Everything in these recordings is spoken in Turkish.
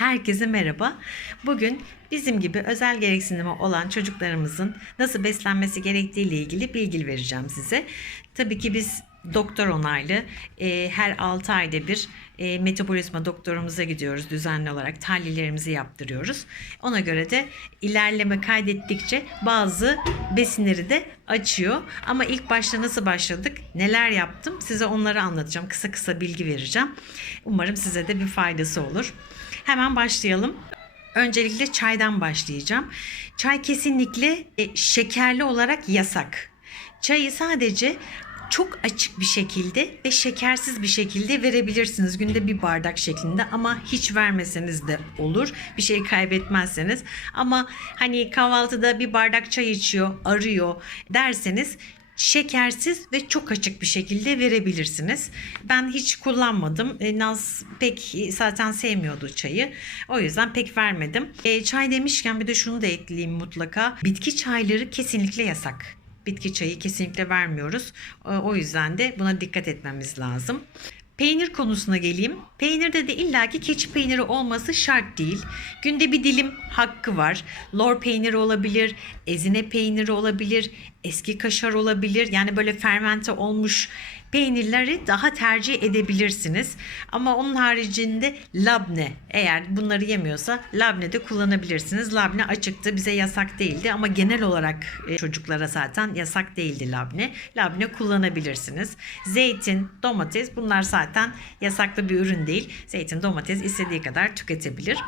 Herkese merhaba. Bugün bizim gibi özel gereksinimi olan çocuklarımızın nasıl beslenmesi gerektiği ile ilgili bilgi vereceğim size. Tabii ki biz doktor onaylı her 6 ayda bir metabolizma doktorumuza gidiyoruz düzenli olarak, tahlillerimizi yaptırıyoruz. Ona göre de ilerleme kaydettikçe bazı besinleri de açıyor. Ama ilk başta nasıl başladık, neler yaptım size onları anlatacağım. Kısa kısa bilgi vereceğim. Umarım size de bir faydası olur. Hemen başlayalım. Öncelikle çaydan başlayacağım. Çay kesinlikle şekerli olarak yasak. Çayı sadece çok açık bir şekilde ve şekersiz bir şekilde verebilirsiniz. Günde bir bardak şeklinde ama hiç vermeseniz de olur. Bir şey kaybetmezseniz. Ama hani kahvaltıda bir bardak çay içiyor, arıyor derseniz şekersiz ve çok açık bir şekilde verebilirsiniz. Ben hiç kullanmadım. Naz pek zaten sevmiyordu çayı. O yüzden pek vermedim. Çay demişken bir de şunu da ekleyeyim mutlaka. Bitki çayları kesinlikle yasak. Bitki çayı kesinlikle vermiyoruz. O yüzden de buna dikkat etmemiz lazım. Peynir konusuna geleyim. Peynirde de illaki keçi peyniri olması şart değil. Günde bir dilim hakkı var. Lor peyniri olabilir, ezine peyniri olabilir, eski kaşar olabilir. Yani böyle fermente olmuş peynirleri daha tercih edebilirsiniz. Ama onun haricinde labne, eğer bunları yemiyorsa labne de kullanabilirsiniz. Labne açıktı, bize yasak değildi ama genel olarak çocuklara zaten yasak değildi labne. Labne kullanabilirsiniz. Zeytin, domates bunlar zaten yasaklı bir ürün değil. Zeytin, domates istediği kadar tüketebilir.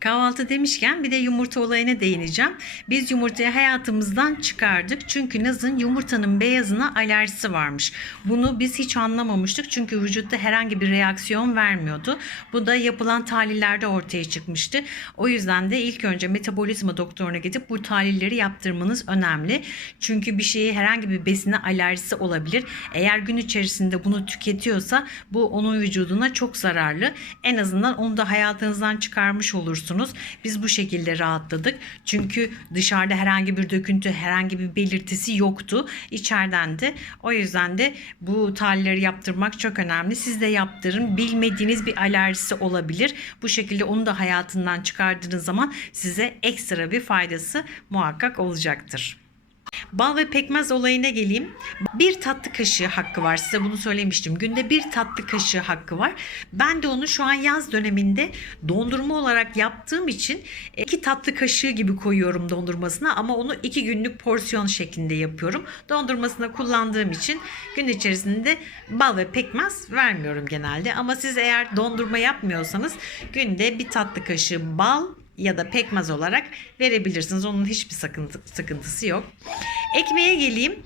Kahvaltı demişken bir de yumurta olayına değineceğim. Biz yumurtayı hayatımızdan çıkardık. Çünkü Naz'ın yumurtanın beyazına alerjisi varmış. Bunu biz hiç anlamamıştık. Çünkü vücutta herhangi bir reaksiyon vermiyordu. Bu da yapılan tahlillerde ortaya çıkmıştı. O yüzden de ilk önce metabolizma doktoruna gidip bu tahlilleri yaptırmanız önemli. Çünkü bir şeye herhangi bir besine alerjisi olabilir. Eğer gün içerisinde bunu tüketiyorsa bu onun vücuduna çok zararlı. En azından onu da hayatınızdan çıkarmış olursunuz. Biz bu şekilde rahatladık. Çünkü dışarıda herhangi bir döküntü, herhangi bir belirtisi yoktu. İçeriden de. O yüzden de bu tahlilleri yaptırmak çok önemli. Siz de yaptırın. Bilmediğiniz bir alerjisi olabilir. Bu şekilde onu da hayatından çıkardığınız zaman size ekstra bir faydası muhakkak olacaktır. Bal ve pekmez olayına geleyim. Bir tatlı kaşığı hakkı var. Size bunu söylemiştim. Günde bir tatlı kaşığı hakkı var. Ben de onu şu an yaz döneminde dondurma olarak yaptığım için 2 tatlı kaşığı gibi koyuyorum dondurmasına. Ama onu 2 günlük porsiyon şeklinde yapıyorum. Dondurmasına kullandığım için gün içerisinde bal ve pekmez vermiyorum genelde. Ama siz eğer dondurma yapmıyorsanız günde bir tatlı kaşığı bal ya da pekmez olarak verebilirsiniz. Onun hiçbir sıkıntısı yok. Ekmeğe geleyim.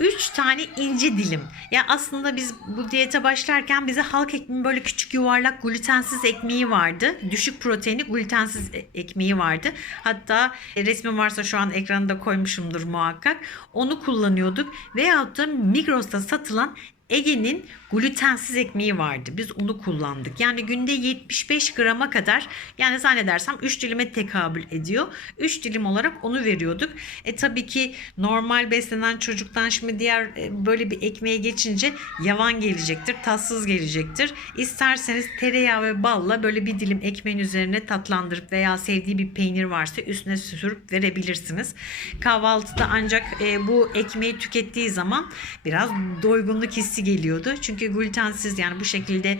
3 tane ince dilim. Ya aslında biz bu diyete başlarken bize halk ekmeği böyle küçük yuvarlak glutensiz ekmeği vardı. Düşük proteinli glutensiz ekmeği vardı. Hatta resmim varsa şu an ekranda koymuşumdur muhakkak. Onu kullanıyorduk. Veyahut da Migros'ta satılan Ege'nin glutensiz ekmeği vardı. Biz onu kullandık. Yani günde 75 grama kadar, yani zannedersem 3 dilime tekabül ediyor. 3 dilim olarak onu veriyorduk. Tabii ki normal beslenen çocuktan şimdi diğer böyle bir ekmeğe geçince yavan gelecektir, tatsız gelecektir. İsterseniz tereyağı ve balla böyle bir dilim ekmeğin üzerine tatlandırıp veya sevdiği bir peynir varsa üstüne sürüp verebilirsiniz. Kahvaltıda ancak bu ekmeği tükettiği zaman biraz doygunluk hissi geliyordu. Çünkü glutensiz, yani bu şekilde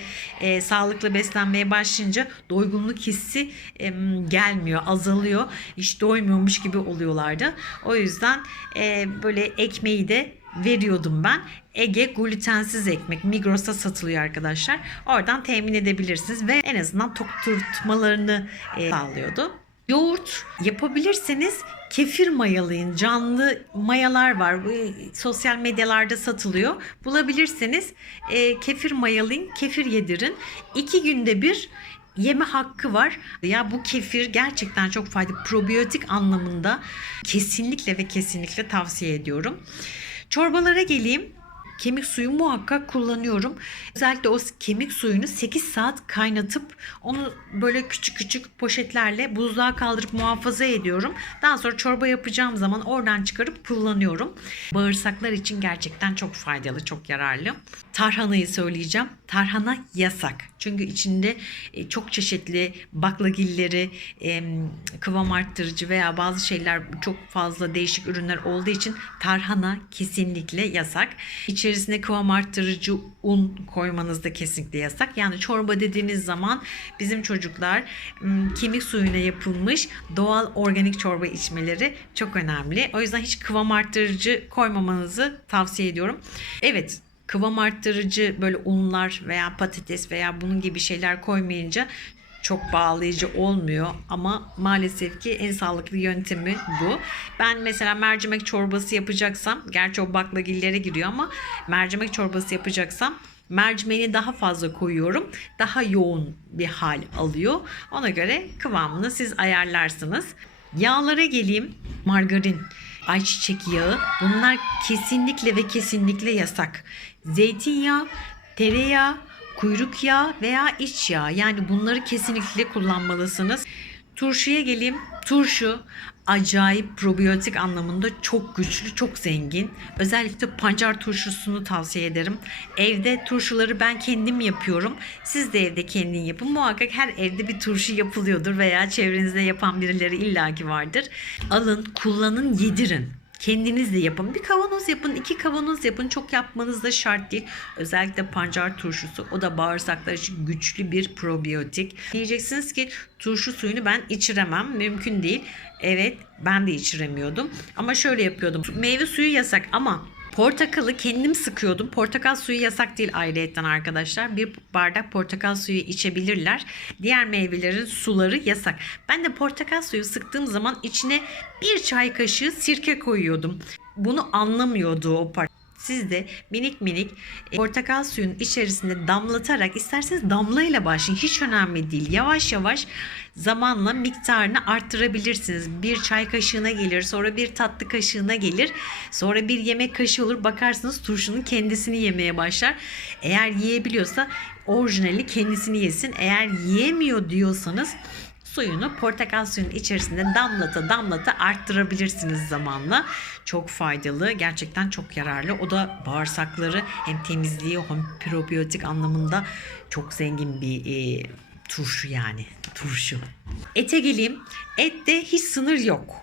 sağlıklı beslenmeye başlayınca doygunluk hissi gelmiyor, azalıyor. Hiç doymuyormuş gibi oluyorlardı. O yüzden böyle ekmeği de veriyordum ben. Ege glutensiz ekmek Migros'ta satılıyor arkadaşlar. Oradan temin edebilirsiniz ve en azından tok tutmalarını sağlıyordu. Yoğurt yapabilirseniz kefir mayalayın. Canlı mayalar var. Sosyal medyalarda satılıyor. Bulabilirseniz kefir mayalayın, kefir yedirin. 2 günde bir yeme hakkı var. Ya bu kefir gerçekten çok faydalı. Probiyotik anlamında kesinlikle ve kesinlikle tavsiye ediyorum. Çorbalara geleyim. Kemik suyu muhakkak kullanıyorum. Özellikle o kemik suyunu 8 saat kaynatıp onu böyle küçük küçük poşetlerle buzluğa kaldırıp muhafaza ediyorum. Daha sonra çorba yapacağım zaman oradan çıkarıp kullanıyorum. Bağırsaklar için gerçekten çok faydalı, çok yararlı. tarhanayı söyleyeceğim. Tarhana yasak. Çünkü içinde çok çeşitli baklagilleri, kıvam arttırıcı veya bazı şeyler, çok fazla değişik ürünler olduğu için tarhana kesinlikle yasak. İçerisine kıvam arttırıcı un koymanız da kesinlikle yasak. Yani çorba dediğiniz zaman bizim çocuklar kemik suyuna yapılmış doğal organik çorba içmeleri çok önemli. O yüzden hiç kıvam arttırıcı koymamanızı tavsiye ediyorum. Evet, kıvam arttırıcı böyle unlar veya patates veya bunun gibi şeyler koymayınca çok bağlayıcı olmuyor ama maalesef ki en sağlıklı yöntemi bu. Ben mesela mercimek çorbası yapacaksam, gerçi o baklagillere giriyor ama mercimek çorbası yapacaksam mercimeğini daha fazla koyuyorum. Daha yoğun bir hal alıyor. Ona göre kıvamını siz ayarlarsınız. Yağlara geleyim. Margarin, ayçiçek yağı, bunlar kesinlikle ve kesinlikle yasak. Zeytinyağı, tereyağı, kuyruk yağı veya iç yağ, yani bunları kesinlikle kullanmalısınız. Turşuya geleyim. Turşu acayip probiyotik anlamında çok güçlü, çok zengin. Özellikle pancar turşusunu tavsiye ederim. Evde turşuları ben kendim yapıyorum. Siz de evde kendin yapın. Muhakkak her evde bir turşu yapılıyordur veya çevrenizde yapan birileri illaki vardır. Alın, kullanın, yedirin. Kendiniz de yapın. Bir kavanoz yapın, 2 kavanoz yapın. Çok yapmanız da şart değil. Özellikle pancar turşusu. O da bağırsaklar için güçlü bir probiyotik. Diyeceksiniz ki turşu suyunu ben içiremem. Mümkün değil. Evet, ben de içiremiyordum. Ama şöyle yapıyordum. Meyve suyu yasak ama portakalı kendim sıkıyordum. Portakal suyu yasak değil ayrıyetten arkadaşlar. Bir bardak portakal suyu içebilirler. Diğer meyvelerin suları yasak. Ben de portakal suyu sıktığım zaman içine 1 çay kaşığı sirke koyuyordum. Bunu anlamıyordu o part. Siz de minik minik portakal suyun içerisinde damlatarak, isterseniz damlayla başlayın. Hiç önemli değil. Yavaş yavaş zamanla miktarını arttırabilirsiniz. 1 çay kaşığına gelir, sonra 1 tatlı kaşığına gelir, sonra 1 yemek kaşığı olur. Bakarsınız turşunun kendisini yemeye başlar. Eğer yiyebiliyorsa orijinali kendisini yesin. Eğer yiyemiyor diyorsanız suyunu portakal suyunun içerisinde damlata damlata arttırabilirsiniz zamanla. Çok faydalı, gerçekten çok yararlı. O da bağırsakları hem temizliği hem probiyotik anlamında çok zengin bir turşu yani. Turşu. Ete geleyim. Ette hiç sınır yok.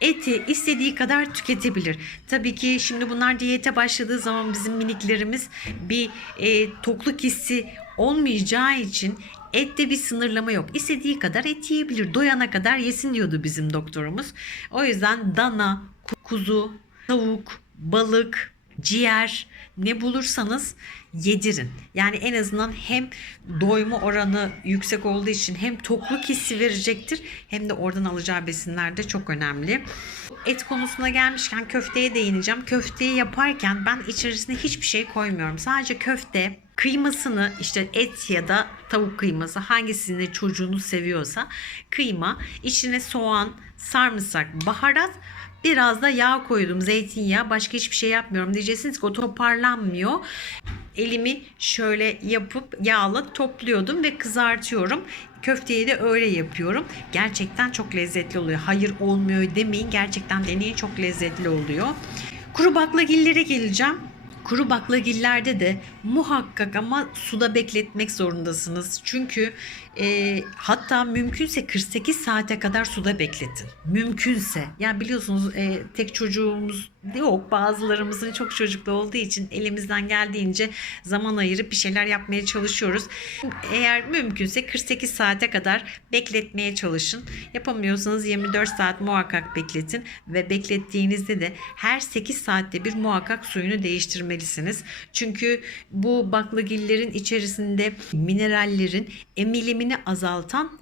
Eti istediği kadar tüketebilir. Tabii ki şimdi bunlar diyete başladığı zaman bizim miniklerimiz bir tokluk hissi olmayacağı için ette bir sınırlama yok. İstediği kadar et yiyebilir. Doyana kadar yesin diyordu bizim doktorumuz. O yüzden dana, kuzu, tavuk, balık, ciğer, ne bulursanız yedirin. Yani en azından hem doyma oranı yüksek olduğu için hem tokluk hissi verecektir, hem de oradan alacağı besinler de çok önemli. Et konusuna gelmişken köfteye değineceğim. Köfteyi yaparken ben içerisine hiçbir şey koymuyorum. Sadece köfte, kıymasını, işte et ya da tavuk kıyması, hangisini çocuğunuz seviyorsa kıyma, içine soğan, sarımsak, baharat, biraz da yağ koydum, zeytinyağı, başka hiçbir şey yapmıyorum. Diyeceksiniz ki o toparlanmıyor. Elimi şöyle yapıp yağla topluyordum ve kızartıyorum. Köfteyi de öyle yapıyorum. Gerçekten çok lezzetli oluyor. Hayır olmuyor demeyin. Gerçekten deneyin, çok lezzetli oluyor. Kuru baklagillere geleceğim. Kuru baklagillerde de muhakkak ama suda bekletmek zorundasınız. Çünkü hatta mümkünse 48 saate kadar suda bekletin. Mümkünse. Yani biliyorsunuz tek çocuğumuz yok. Bazılarımızın çok çocuklu olduğu için elimizden geldiğince zaman ayırıp bir şeyler yapmaya çalışıyoruz. Eğer mümkünse 48 saate kadar bekletmeye çalışın. Yapamıyorsanız 24 saat muhakkak bekletin ve beklettiğinizde de her 8 saatte bir muhakkak suyunu değiştirmelisiniz. Çünkü bu baklagillerin içerisinde minerallerin emilimini azaltan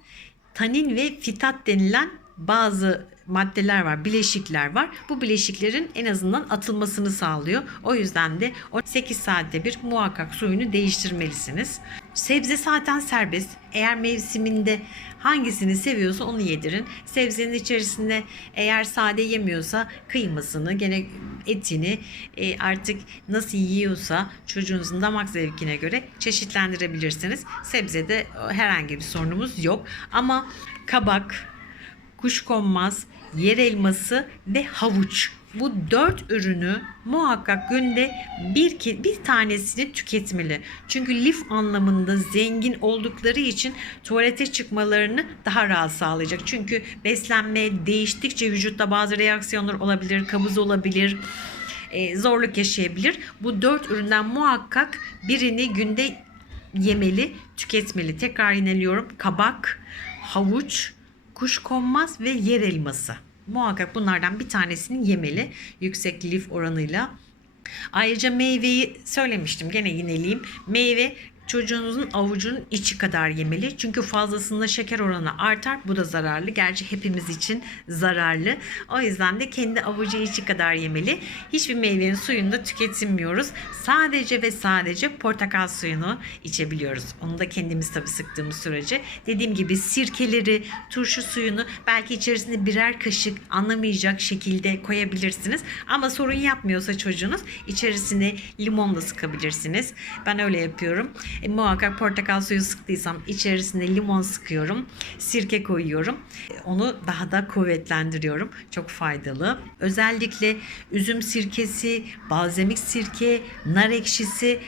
tanin ve fitat denilen bazı maddeler var, bileşikler var. Bu bileşiklerin en azından atılmasını sağlıyor. O yüzden de 8 saatte bir muhakkak suyunu değiştirmelisiniz. Sebze zaten serbest. Eğer mevsiminde hangisini seviyorsa onu yedirin. Sebzenin içerisinde eğer sade yemiyorsa kıymasını, gene etini, artık nasıl yiyorsa çocuğunuzun damak zevkine göre çeşitlendirebilirsiniz. Sebzede herhangi bir sorunumuz yok. Ama kabak, kuşkonmaz, yer elması ve havuç. bu 4 ürünü muhakkak günde bir tanesini tüketmeli. Çünkü lif anlamında zengin oldukları için tuvalete çıkmalarını daha rahat sağlayacak. Çünkü beslenme değiştikçe vücutta bazı reaksiyonlar olabilir, kabız olabilir, zorluk yaşayabilir. Bu 4 üründen muhakkak birini günde yemeli, tüketmeli. Tekrar yineliyorum. Kabak, havuç, kuşkonmaz ve yer elması. Muhakkak bunlardan bir tanesini yemeli yüksek lif oranıyla. Ayrıca meyveyi söylemiştim, gene yineleyeyim. Meyve çocuğunuzun avucunun içi kadar yemeli. Çünkü fazlasında şeker oranı artar. Bu da zararlı. Gerçi hepimiz için zararlı. O yüzden de kendi avucu içi kadar yemeli. Hiçbir meyvenin suyunu da tüketilmiyoruz. Sadece ve sadece portakal suyunu içebiliyoruz. Onu da kendimiz tabii sıktığımız sürece. Dediğim gibi sirkeleri, turşu suyunu belki içerisinde birer kaşık anlamayacak şekilde koyabilirsiniz. Ama sorun yapmıyorsa çocuğunuz içerisine limon da sıkabilirsiniz. Ben öyle yapıyorum. Muhakkak portakal suyu sıktıysam içerisine limon sıkıyorum. Sirke koyuyorum. Onu daha da kuvvetlendiriyorum. Çok faydalı. Özellikle üzüm sirkesi, balzamik sirke, nar ekşisi,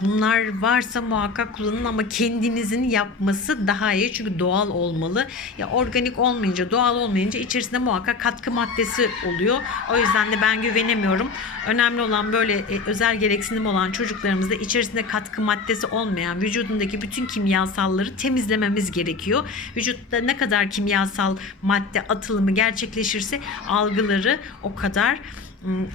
bunlar varsa muhakkak kullanın ama kendinizin yapması daha iyi. Çünkü doğal olmalı. Ya organik olmayınca, doğal olmayınca içerisinde muhakkak katkı maddesi oluyor. O yüzden de ben güvenemiyorum. Önemli olan böyle özel gereksinim olan çocuklarımızda içerisinde katkı maddesi olmayan vücudundaki bütün kimyasalları temizlememiz gerekiyor. Vücutta ne kadar kimyasal madde atılımı gerçekleşirse algıları o kadar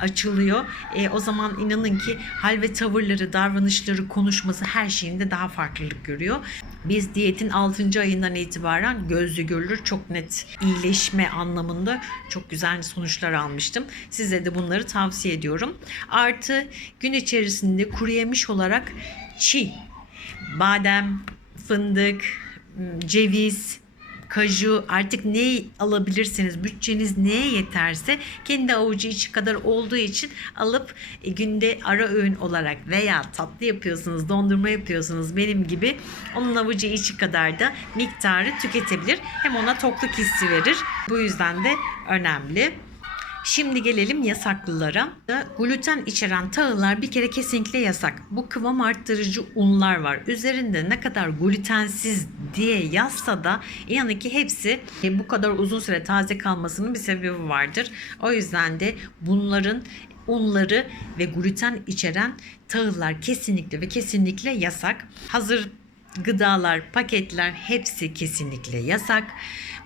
açılıyor. O zaman inanın ki hal ve tavırları, davranışları, konuşması, her şeyinde daha farklılık görüyor. Biz diyetin 6. ayından itibaren gözle görülür çok net iyileşme anlamında çok güzel sonuçlar almıştım. Size de bunları tavsiye ediyorum. Artı gün içerisinde kuru yemiş olarak çiğ, badem, fındık, ceviz, kaju, artık ne alabilirsiniz, bütçeniz neye yeterse kendi avucu içi kadar olduğu için alıp günde ara öğün olarak veya tatlı yapıyorsunuz, dondurma yapıyorsunuz benim gibi, onun avucu içi kadar da miktarı tüketebilir. Hem ona tokluk hissi verir. Bu yüzden de önemli. Şimdi gelelim yasaklılara. Gluten içeren tahıllar bir kere kesinlikle yasak. Bu kıvam arttırıcı unlar var. Üzerinde ne kadar glutensiz diye yazsa da inanın ki hepsi bu kadar uzun süre taze kalmasının bir sebebi vardır. O yüzden de bunların unları ve gluten içeren tahıllar kesinlikle ve kesinlikle yasak. Hazır gıdalar, paketler hepsi kesinlikle yasak.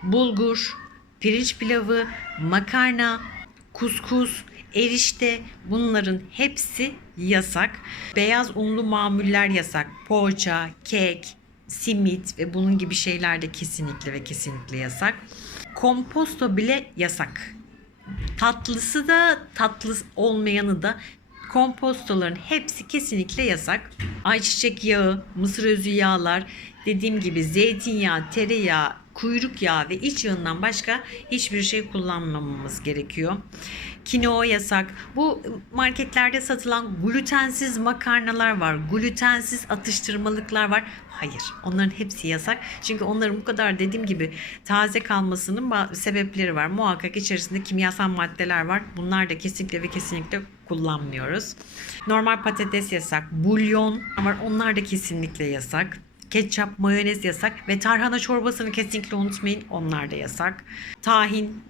Bulgur, pirinç pilavı, makarna, kuskus, erişte, bunların hepsi yasak. Beyaz unlu mamuller yasak. Poğaça, kek, simit ve bunun gibi şeyler de kesinlikle ve kesinlikle yasak. Komposto bile yasak. Tatlısı da tatlı olmayanı da, kompostoların hepsi kesinlikle yasak. Ayçiçek yağı, mısır özü yağlar, dediğim gibi zeytinyağı, tereyağı, kuyruk yağı ve iç yağından başka hiçbir şey kullanmamamız gerekiyor. Kinoa yasak. Bu marketlerde satılan glutensiz makarnalar var. Glutensiz atıştırmalıklar var. Hayır, onların hepsi yasak. Çünkü onların bu kadar dediğim gibi taze kalmasının sebepleri var. Muhakkak içerisinde kimyasal maddeler var. Bunlar da kesinlikle ve kesinlikle kullanmıyoruz. Normal patates yasak. Bulyon var. Onlar da kesinlikle yasak. Ketçap, mayonez yasak ve tarhana çorbasını kesinlikle unutmayın. Onlar da yasak. Tahin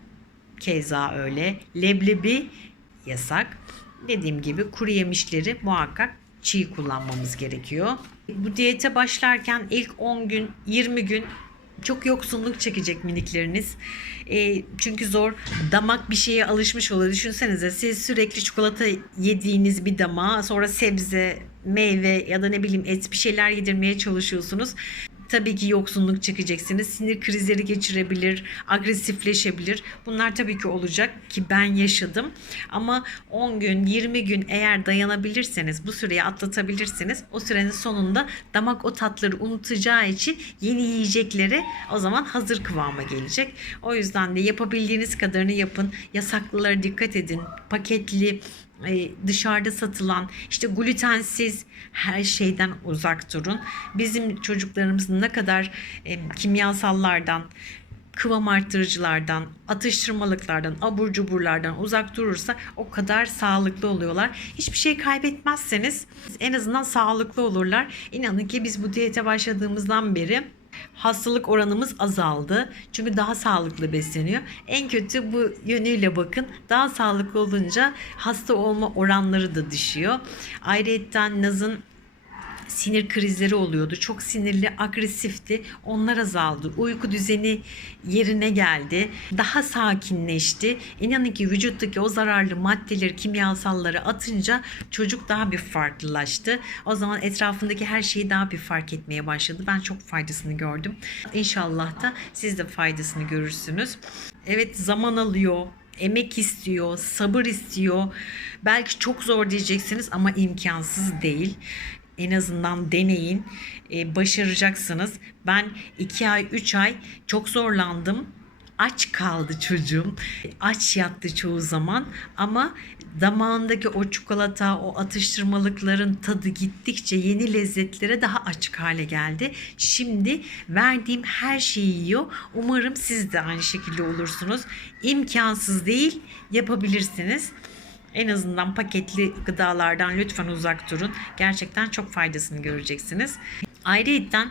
keza öyle. Leblebi yasak. Dediğim gibi kuru yemişleri muhakkak çiğ kullanmamız gerekiyor. Bu diyete başlarken ilk 10 gün, 20 gün çok yoksunluk çekecek minikleriniz. Çünkü zor. Damak bir şeye alışmış oluyor. Düşünsenize siz sürekli çikolata yediğiniz bir damağa sonra sebze, meyve ya da ne bileyim et bir şeyler yedirmeye çalışıyorsunuz. Tabii ki yoksunluk çekeceksiniz. Sinir krizleri geçirebilir, agresifleşebilir. Bunlar tabii ki olacak ki ben yaşadım. Ama 10 gün, 20 gün eğer dayanabilirseniz, bu süreyi atlatabilirseniz o sürenin sonunda damak o tatları unutacağı için yeni yiyecekleri o zaman hazır kıvama gelecek. O yüzden de yapabildiğiniz kadarını yapın. Yasaklılara dikkat edin. Paketli, dışarıda satılan işte glutensiz her şeyden uzak durun. Bizim çocuklarımızın ne kadar kimyasallardan, kıvam arttırıcılardan, atıştırmalıklardan, abur cuburlardan uzak durursa o kadar sağlıklı oluyorlar. Hiçbir şey kaybetmezseniz en azından sağlıklı olurlar. İnanın ki biz bu diyete başladığımızdan beri hastalık oranımız azaldı. Çünkü daha sağlıklı besleniyor. En kötü bu yönüyle bakın. Daha sağlıklı olunca hasta olma oranları da düşüyor. Ayrıca Naz'ın sinir krizleri oluyordu. Çok sinirli, agresifti. Onlar azaldı. Uyku düzeni yerine geldi. Daha sakinleşti. İnanın ki vücuttaki o zararlı maddeleri, kimyasalları atınca çocuk daha bir farklılaştı. O zaman etrafındaki her şeyi daha bir fark etmeye başladı. Ben çok faydasını gördüm. İnşallah da siz de faydasını görürsünüz. Evet, zaman alıyor. Emek istiyor, sabır istiyor. Belki çok zor diyeceksiniz ama imkansız değil. En azından deneyin. Başaracaksınız. Ben 2 ay, 3 ay çok zorlandım. Aç kaldı çocuğum. Aç yattı çoğu zaman ama damağındaki o çikolata, o atıştırmalıkların tadı gittikçe yeni lezzetlere daha açık hale geldi. Şimdi verdiğim her şeyi yiyor. Umarım siz de aynı şekilde olursunuz. İmkansız değil, yapabilirsiniz. En azından paketli gıdalardan lütfen uzak durun. Gerçekten çok faydasını göreceksiniz. Ayrıca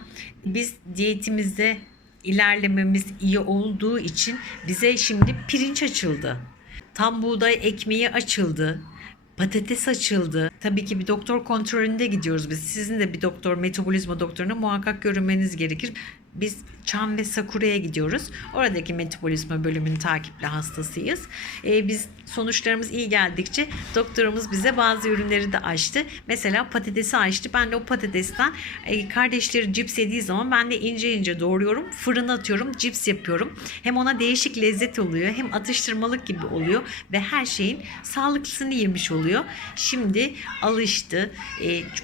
biz diyetimizde ilerlememiz iyi olduğu için bize şimdi pirinç açıldı. Tam buğday ekmeği açıldı. Patates açıldı. Tabii ki bir doktor kontrolünde gidiyoruz biz. Sizin de bir doktor, metabolizma doktoruna muhakkak görünmeniz gerekir. Biz Çam ve Sakura'ya gidiyoruz. Oradaki metabolizma bölümünün takipli hastasıyız. Biz sonuçlarımız iyi geldikçe doktorumuz bize bazı ürünleri de açtı. Mesela patatesi açtı. Ben de o patatesten kardeşleri cips yediği zaman ben de ince ince doğruyorum. Fırına atıyorum. Cips yapıyorum. Hem ona değişik lezzet oluyor. Hem atıştırmalık gibi oluyor. Ve her şeyin sağlıklısını yemiş oluyor. Şimdi alıştı.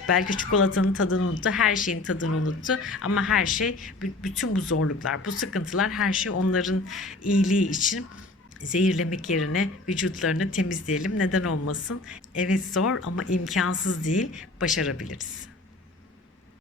Belki çikolatanın tadını unuttu. Her şeyin tadını unuttu. Ama her şey, bütün bu zorluklar, bu sıkıntılar, her şey onların iyiliği için. Zehirlemek yerine vücutlarını temizleyelim. Neden olmasın? Evet, zor ama imkansız değil. Başarabiliriz.